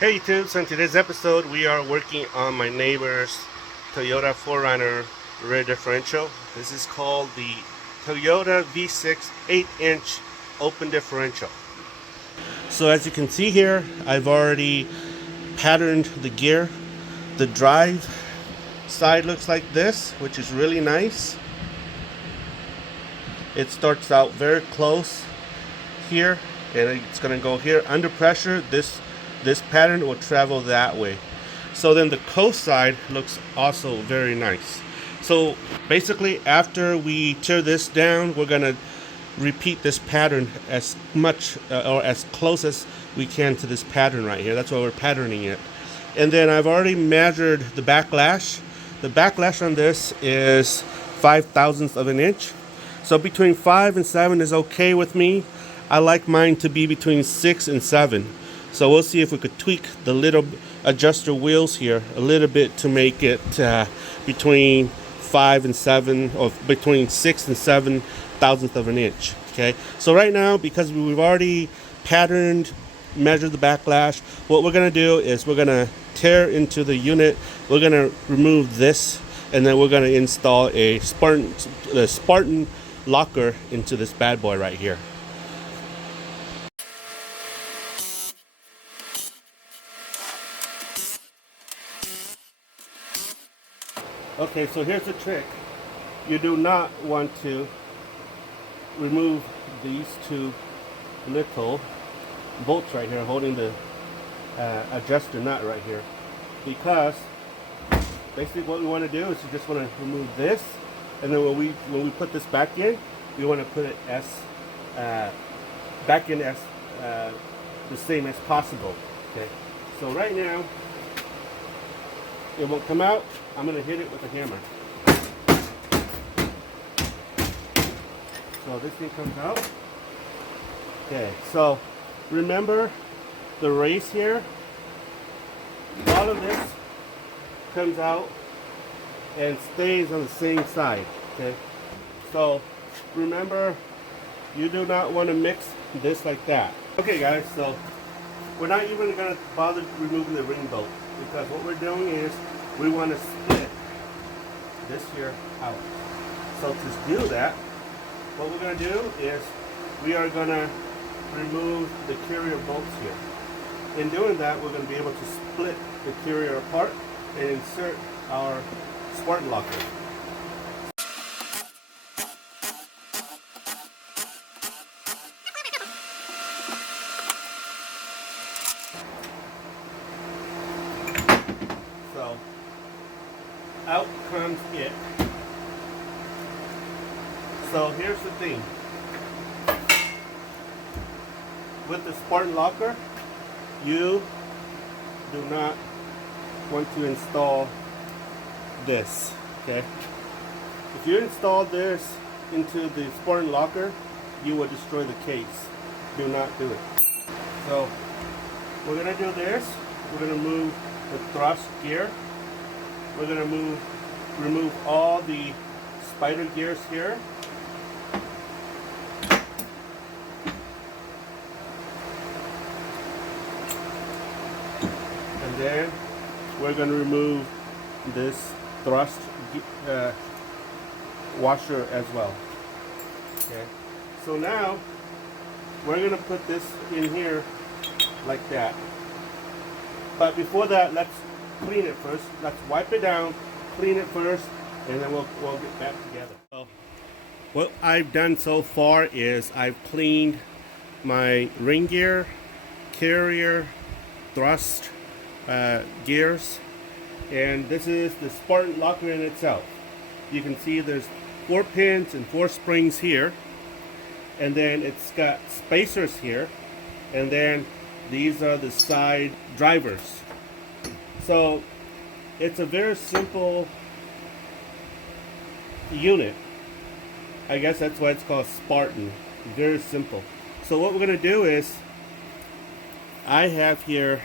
Hey YouTube, so in today's episode we are working on my neighbor's Toyota 4Runner rear differential. This is called the Toyota V6 8-inch open differential. So as you can see here, I've already patterned the gear. The drive side looks like this, which is really nice. It starts out very close here and it's going to go here under pressure. This pattern will travel that way. So then the coast side looks also very nice. So basically after we tear this down, we're going to repeat this pattern as much or as close as we can to this pattern right here. That's why we're patterning it. And then I've already measured the backlash. The backlash on this is 5/1000th of an inch. So between 5 and 7 is okay with me. I like mine to be between 6 and 7. So we'll see if we could tweak the little adjuster wheels here a little bit to make it between 5 and 7, or between 6 and 7/1000th of an inch. Okay. So right now, because we've already patterned, measured the backlash, what we're gonna do is we're gonna tear into the unit. We're gonna remove this, and then we're gonna install a Spartan locker into this bad boy right here. Okay, so here's the trick. You do not want to remove these two little bolts right here holding the adjuster nut right here, because basically what we want to do is you just want to remove this, and then when we put this back in, we want to put it as back in as the same as possible. Okay, so right now it won't come out. I'm going to hit it with a hammer. So this thing comes out. Okay, so remember the race here. All of this comes out and stays on the same side. Okay, so remember, you do not want to mix this like that. Okay guys, so we're not even going to bother removing the ring bolt, because what we're doing is we want to split this here out. So to do that, what we're going to do is we are going to remove the carrier bolts here. In doing that, we're going to be able to split the carrier apart and insert our Spartan locker. So out comes it. So here's the thing. With the Spartan locker, you do not want to install this. Okay? If you install this into the Spartan locker, you will destroy the case. Do not do it. So we're gonna do this. We're gonna move the thrust gear. We're gonna remove all the spider gears here. And then we're going to remove this thrust washer as well. Okay. So now we're going to put this in here like that. But before that, let's clean it first. Let's wipe it down, clean it first, and then we'll get back together. So what I've done so far is I've cleaned my ring gear, carrier, thrust gears, and this is the Spartan locker in itself. You can see there's 4 pins and 4 springs here, and then it's got spacers here, and then these are the side drivers. So it's a very simple unit. I guess that's why it's called Spartan. Very simple. So what we're going to do is, I have here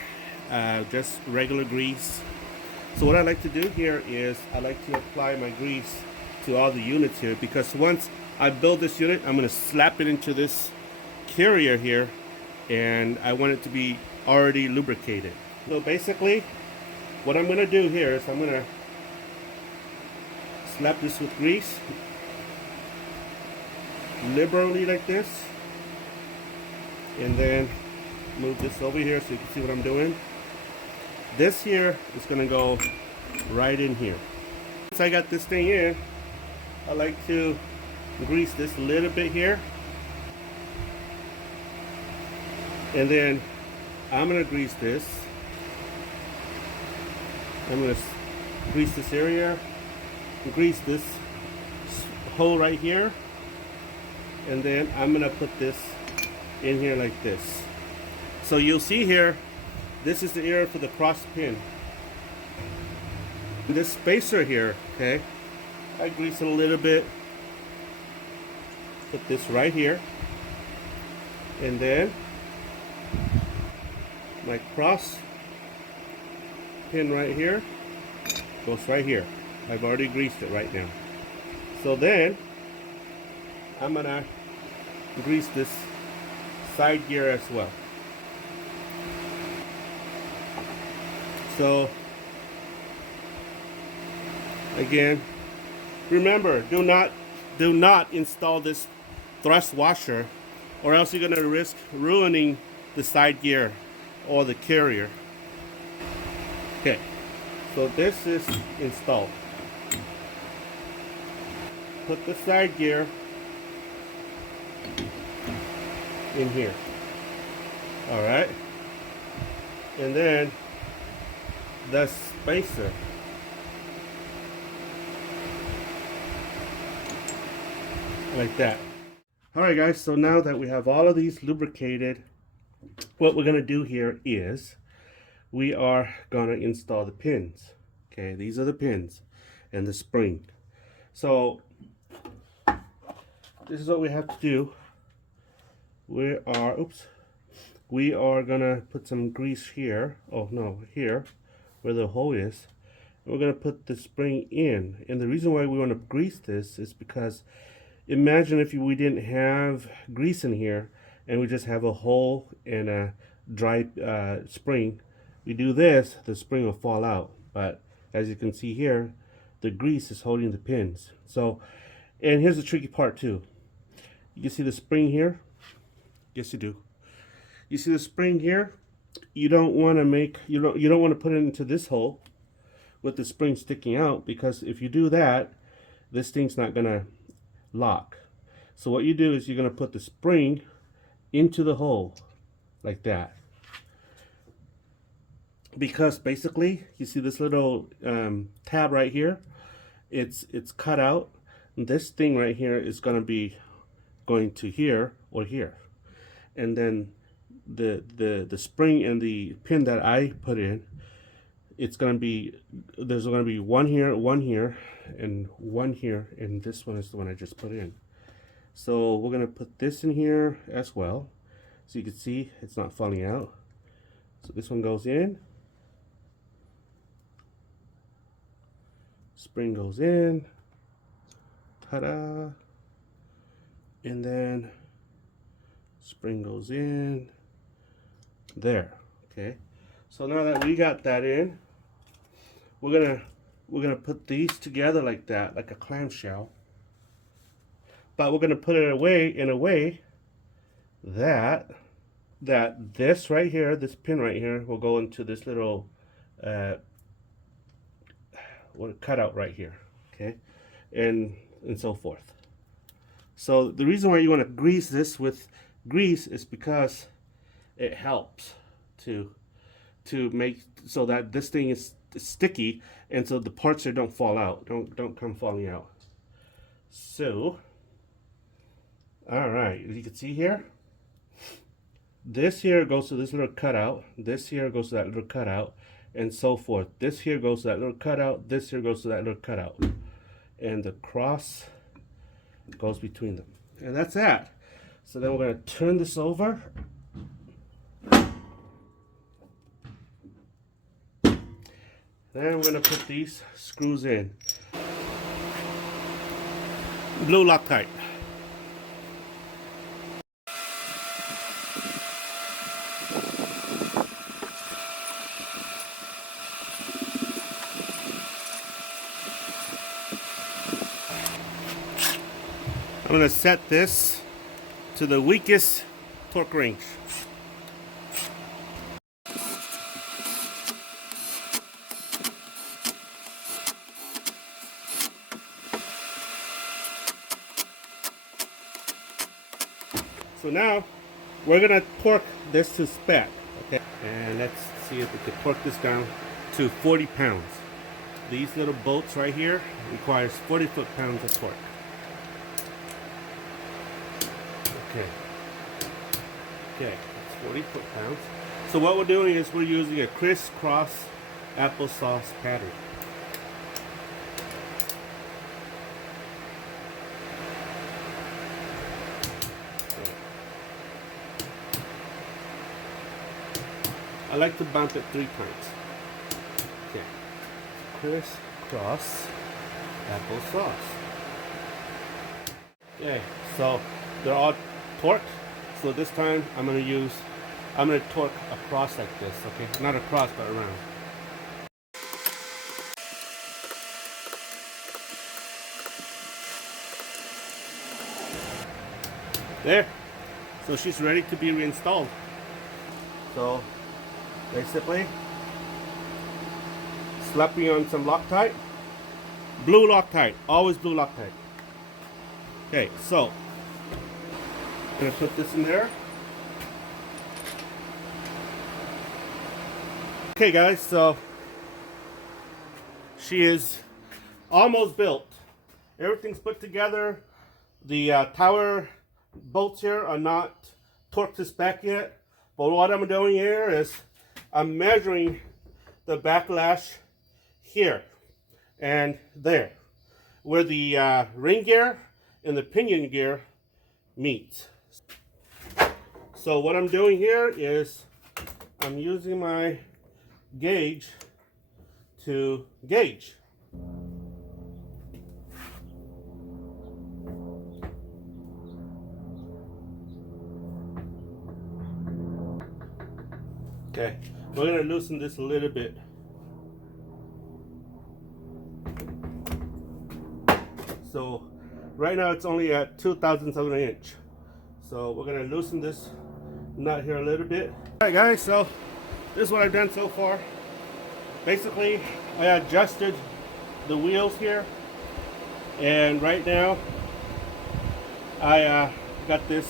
just regular grease. So what I like to do here is I like to apply my grease to all the units here, because once I build this unit, I'm going to slap it into this carrier here, and I want it to be already lubricated. So basically, what I'm going to do here is I'm going to slap this with grease liberally like this, and then move this over here so you can see what I'm doing. This here is going to go right in here. Once I got this thing in, I like to grease this a little bit here, and then I'm going to grease this. I'm going to grease this area, grease this hole right here, and then I'm going to put this in here like this. So you'll see here, this is the area for the cross pin. This spacer here, okay, I grease it a little bit, put this right here, and then my cross pin right here goes right here. I've already greased it right now. So then I'm gonna grease this side gear as well. So again, remember, do not install this thrust washer, or else you're gonna risk ruining the side gear or the carrier. Okay, so this is installed. Put the side gear in here. All right, and then the spacer. Like that. All right, guys, so now that we have all of these lubricated, what we're gonna do here is we are gonna install the pins. Okay, these are the pins and the spring. So this is what we have to do. We are gonna put some grease here. Oh no, here where the hole is. We're gonna put the spring in, and the reason why we want to grease this is because imagine if we didn't have grease in here and we just have a hole and a dry spring. We do this, the spring will fall out. But as you can see here, the grease is holding the pins. So, and here's the tricky part too. You can see the spring here. Yes, you do. You see the spring here? You don't want to put it into this hole with the spring sticking out, because if you do that, this thing's not gonna lock. So what you do is you're gonna put the spring into the hole like that. Because basically, you see this little tab right here, it's cut out. This thing right here is going to be going to here or here, and then the spring and the pin that I put in, it's going to be, there's going to be one here, and one here, and this one is the one I just put in. So we're going to put this in here as well, so you can see it's not falling out. So this one goes in. Spring goes in, ta-da, and then spring goes in there. Okay, so now that we got that in, we're gonna put these together like that, like a clamshell, but we're gonna put it away in a way that this right here, this pin right here, will go into this little cutout right here, okay, and so forth. So the reason why you want to grease this with grease is because it helps to make so that this thing is sticky, and so the parts here don't fall out, don't come falling out. So all right, you can see here, this here goes to this little cutout, this here goes to that little cutout, and so forth. This here goes to that little cutout, this here goes to that little cutout, and the cross goes between them, and that's that. So then we're going to turn this over, then we're going to put these screws in. Blue Loctite. I'm going to set this to the weakest torque range. So now we're going to torque this to spec. Okay, and let's see if we can torque this down to 40 pounds. These little bolts right here requires 40 foot-pounds of torque. Okay, it's 40 foot-pounds. So what we're doing is we're using a crisscross applesauce pattern. I like to bump it 3 times. Okay, crisscross applesauce. Okay, so they're all torqued. So this time I'm going to torque across like this, okay? Not across, but around. There. So she's ready to be reinstalled. So basically, slapping on some Loctite. Blue Loctite, always blue Loctite. Okay, so I'm gonna put this in there. Okay guys, so she is almost built. Everything's put together. The tower bolts here are not torqued to spec yet. But what I'm doing here is I'm measuring the backlash here and there, where the ring gear and the pinion gear meet. So what I'm doing here is I'm using my gauge to gauge. Okay, we're going to loosen this a little bit. So right now it's only at 2/1000 of an inch. So we're going to loosen this nut here a little bit. Alright guys, so this is what I've done so far. Basically, I adjusted the wheels here. And right now, I got this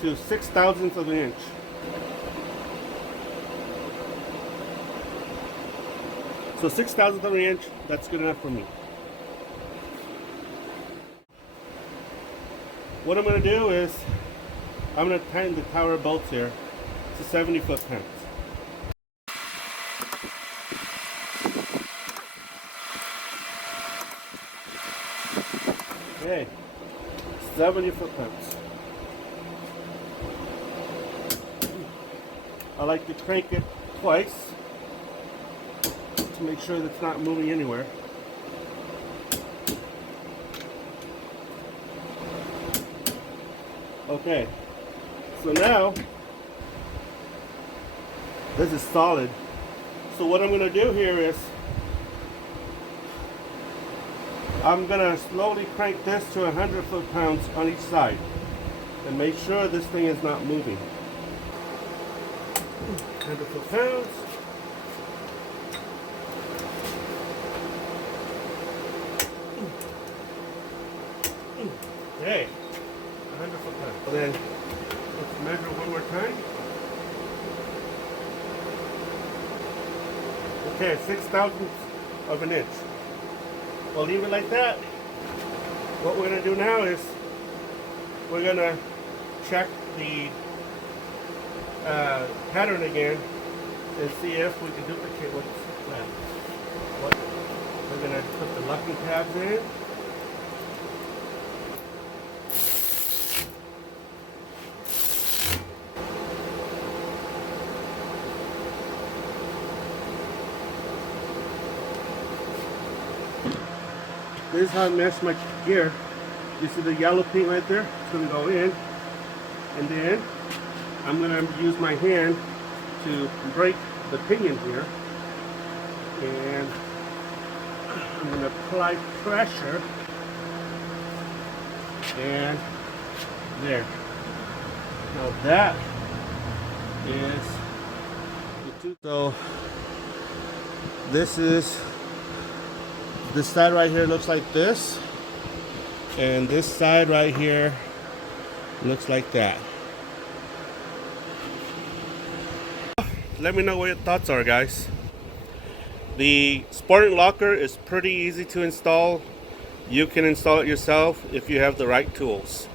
to 6/1000 of an inch. So 6/1000 of an inch, that's good enough for me. What I'm going to do is, I'm going to tighten the tower bolts here to 70 foot-pounds. Okay, 70 foot-pounds. I like to crank it twice to make sure that it's not moving anywhere. Okay, so now this is solid. So what I'm going to do here is I'm going to slowly crank this to 100 foot-pounds on each side and make sure this thing is not moving. 100 foot-pounds. Okay, 100 foot-pounds. So then let's measure one more time. Okay, 6/1000 of an inch. We'll leave it like that. What we're going to do now is we're going to check the pattern again and see if we can duplicate what's left. We're going to put the locking tabs in. This is how I mesh my gear. You see the yellow paint right there? It's going to go in. And then I'm going to use my hand to break the pinion here. And I'm going to apply pressure and there. Now that is the two. So this side right here looks like this, and this side right here looks like that. Let me know what your thoughts are, guys. The Spartan locker is pretty easy to install. You can install it yourself if you have the right tools.